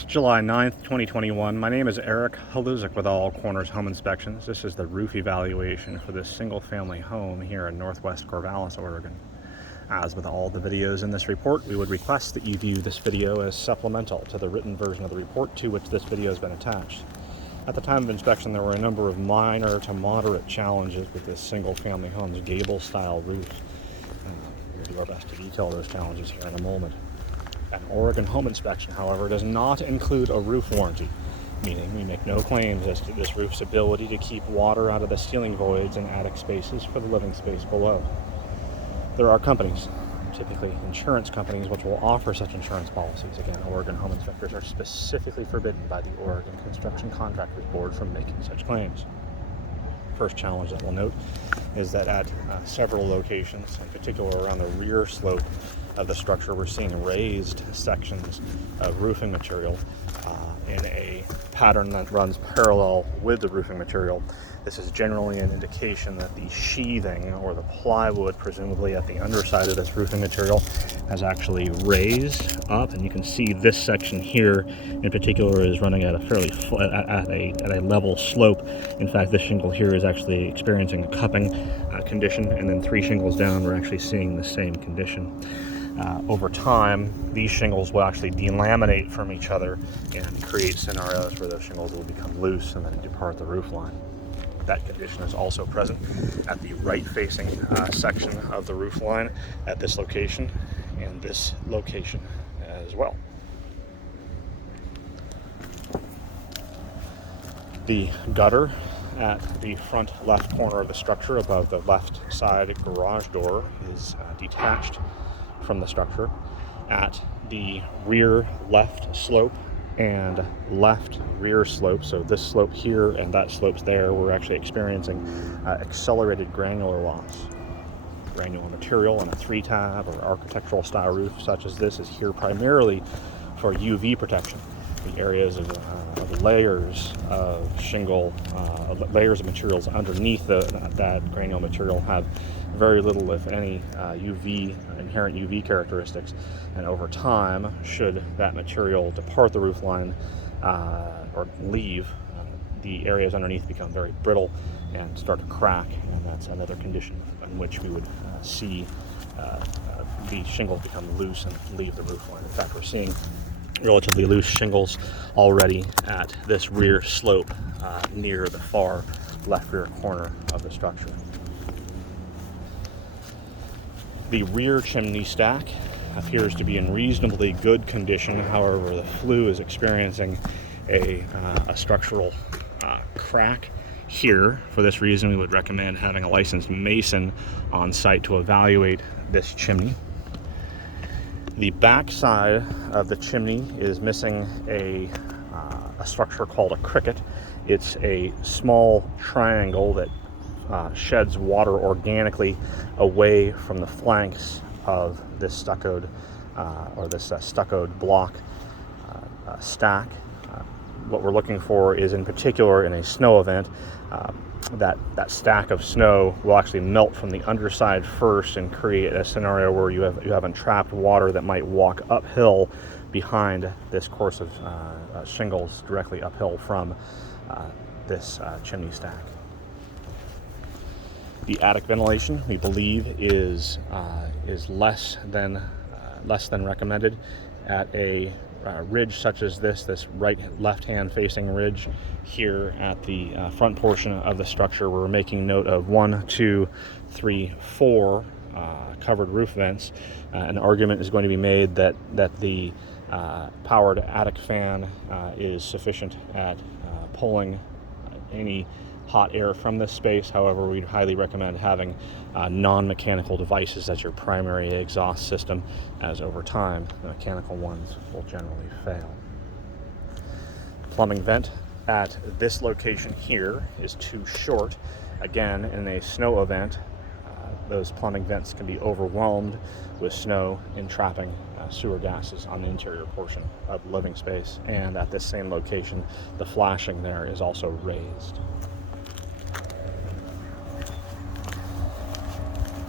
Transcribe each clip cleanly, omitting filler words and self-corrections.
It's July 9th, 2021. My name is Eric Haluzik with All Corners Home Inspections. This is the roof evaluation for this single-family home here in Northwest Corvallis, Oregon. As with all the videos in this report, we would request that you view this video as supplemental to the written version of the report to which this video has been attached. At the time of inspection, there were a number of minor to moderate challenges with this single-family home's gable-style roof. We'll do our best to detail those challenges here in a moment. An Oregon home inspection, however, does not include a roof warranty, meaning we make no claims as to this roof's ability to keep water out of the ceiling voids and attic spaces for the living space below. There are companies, typically insurance companies, which will offer such insurance policies. Again, Oregon home inspectors are specifically forbidden by the Oregon Construction Contractors Board from making such claims. First challenge that we'll note is that at several locations, in particular around the rear slope of the structure, we're seeing raised sections of roofing material in a pattern that runs parallel with the roofing material. This is generally an indication that the sheathing or the plywood, presumably at the underside of this roofing material, has actually raised up, and you can see this section here in particular is running at a fairly at a level slope. In fact, this shingle here is actually experiencing a cupping condition, and then 3 shingles down we're actually seeing the same condition. Over time, these shingles will actually delaminate from each other and create scenarios where those shingles will become loose and then depart the roof line. That condition is also present at the right-facing section of the roof line at this location and this location as well. The gutter at the front left corner of the structure above the left side garage door is detached from the structure. At the rear left slope and left rear slope, so this slope here and that slope's there, we're actually experiencing accelerated granular loss. Granular material in a 3-tab or architectural style roof such as this is here primarily for UV protection. The areas of layers of shingle, layers of materials underneath that granular material have very little, if any, inherent UV characteristics, and over time, should that material depart the roof line or leave, the areas underneath become very brittle and start to crack, and that's another condition in which we would see the shingles become loose and leave the roof line. In fact, we're seeing relatively loose shingles already at this rear slope near the far left rear corner of the structure. The rear chimney stack appears to be in reasonably good condition. However, the flue is experiencing a structural crack here. For this reason, we would recommend having a licensed mason on site to evaluate this chimney. The back side of the chimney is missing a structure called a cricket. It's a small triangle that sheds water organically away from the flanks of this stuccoed stuccoed block stack. What we're looking for is, in particular, in a snow event, that stack of snow will actually melt from the underside first and create a scenario where you have entrapped water that might walk uphill behind this course of shingles directly uphill from this chimney stack. The attic ventilation, we believe, is less than recommended at a ridge such as this left-hand facing ridge here at the front portion of the structure. We're making note of 1, 2, 3, 4 covered roof vents. An argument is going to be made that the powered attic fan is sufficient at pulling any hot air from this space. However, we'd highly recommend having non-mechanical devices as your primary exhaust system, as over time the mechanical ones will generally fail. Plumbing vent at this location here is too short. Again, in a snow event, those plumbing vents can be overwhelmed with snow, entrapping sewer gases on the interior portion of the living space. And at this same location, the flashing there is also raised.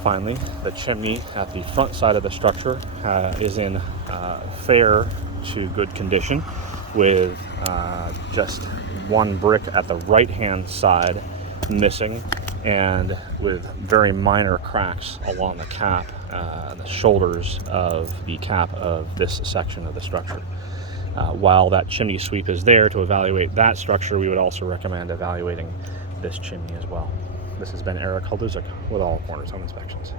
Finally, the chimney at the front side of the structure is in fair to good condition. with just one brick at the right-hand side missing, and with very minor cracks along the cap, the shoulders of the cap of this section of the structure. While that chimney sweep is there to evaluate that structure, we would also recommend evaluating this chimney as well. This has been Eric Halduzik with All Corners Home Inspections.